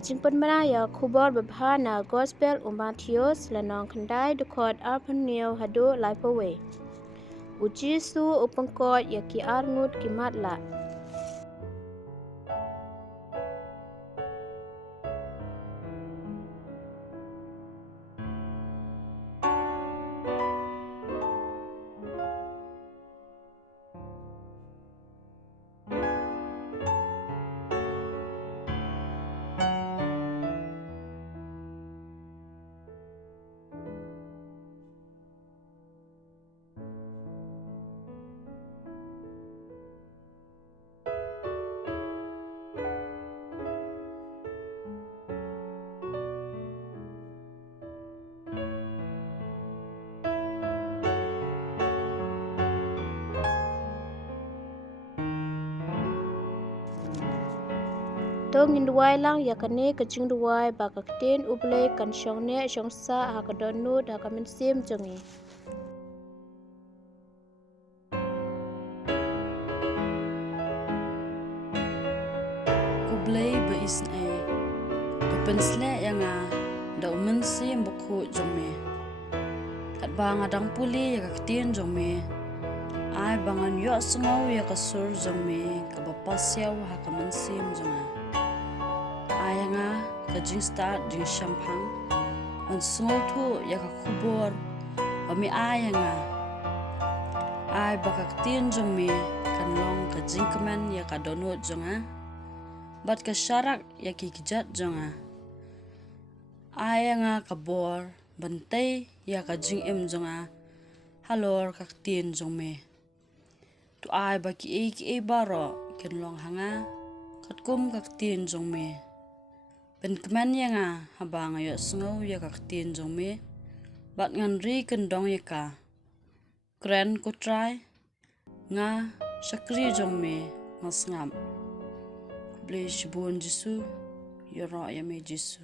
jingpynbna ya Khubor Babha na Kospel Lectio lanong kandai dukot arpanio hado laipawe. U Jisu pynkoit ya ki ngut ki matlah. To nginduai lang yakane ka jingduai bakakten uble kan shongne shongsa hakadonu hakaminsim jongi. Kublai ba isne kapensle yanga da umensim bakhuid jome kat banga dang pule yakakten jome ai bangan yo sngau yakasur jome kabapasyaw hakaminsim jonga ayanga ka jingstart jing shampang on sngau thu yakakhubor ami ayanga ai bakakten jome kan long ka jingkaman yakadonut jonga bat ka syarak yaki kijat jonga ayanga kabor bantai ya ka jingim jonga halor kaktin jongme tu ai baki e baro kenlong hanga katkum kaktin jongme ben keman yanga habang ayo sngau ya kaktin jongme bat ngan ri kendong yaka kren kutrai nga syakri jongme ngasngam Bless U Jisu, yoro yame Jisu.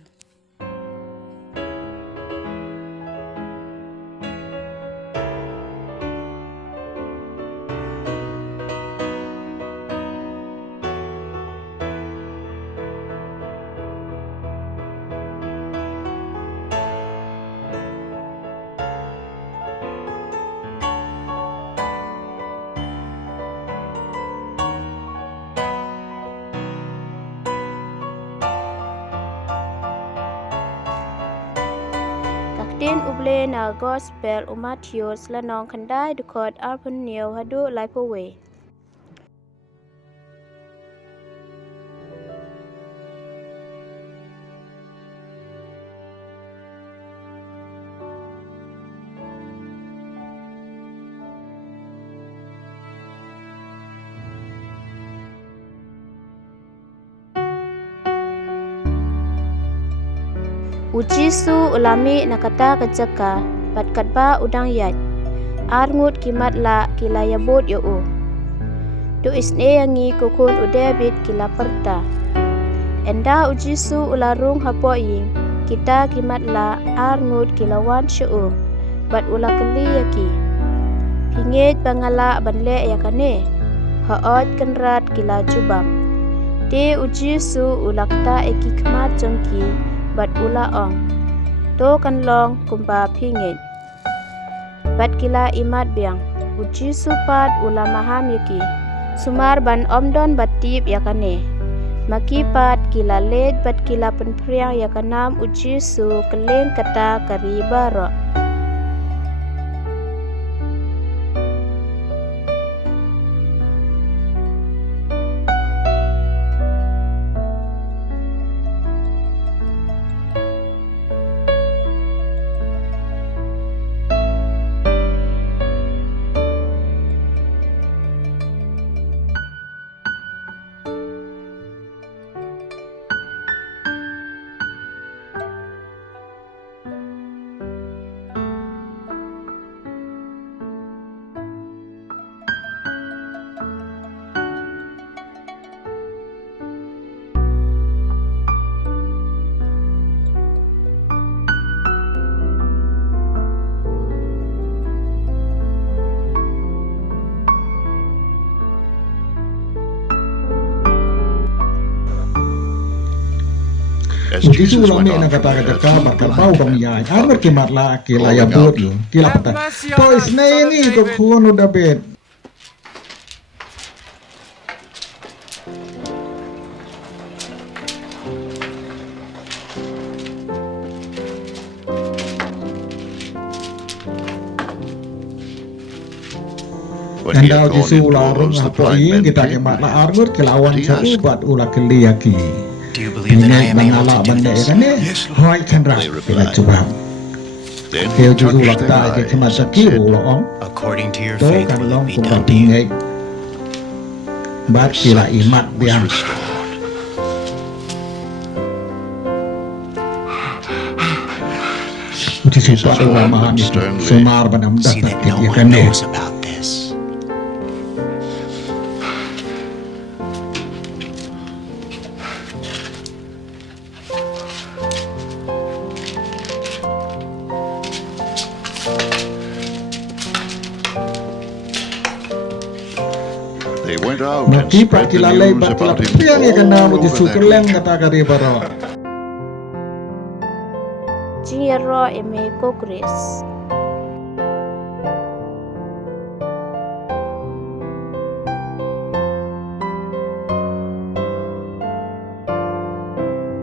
Kakten uble na Kospel Lectio lanong kandai dukot arpanio hado laipawe. U Jisu ulami nakata kajaka bat katba udang yat ngut ki matlah kila yabot yo u tu isne yangi kukun udebit kila perta enda U Jisu ularung hapo ying kita ki matlah ngut kila wan shu bat ulakali yaki pinget bangala banle yakane haot kenrat kila jubam te U Jisu ulakta eki kmat jongki bat ula ong to kan long kumpa pinget bat kila imat biang U Jisu pat ula maham yaki sumar ban omdon batip yakane maki pat kila led bat kila penpriang yakanam U Jisu keleng kata karibaro. as U Jesus Jisu went lami on na from kata there kata through bakal the bau land bang of ya Bethlehem, ar ki matla ki la ya calling bud out, yo ki la pata to snai ngi ko khun udah bet when he Anda had gone Jisu larum indoors, the ngapo blind ing men kita ke came to matla him, arngur ki lawan and he sa asked, ubat ula keliyaki Do you believe that I am able to do bande this? kan ne Yes, Lord, hoi kan ra they kila replied. coba Then he kêu Jisu touched lak their ta ke eyes kemat and ki said, ulo ong According to your to faith kan will long it be kum done bang to you. ngai bat their kila sight imat was dia restored. Jisu Jesus pat ula warned mahan them itu sternly. semar banam See dapat that no dia one kan ne knows about this. They went out and Maki spread pat the kila lay news bat kila about him priang ya kana all mu over Jisu that keleng region. kata kari baro Jingero eme kokres.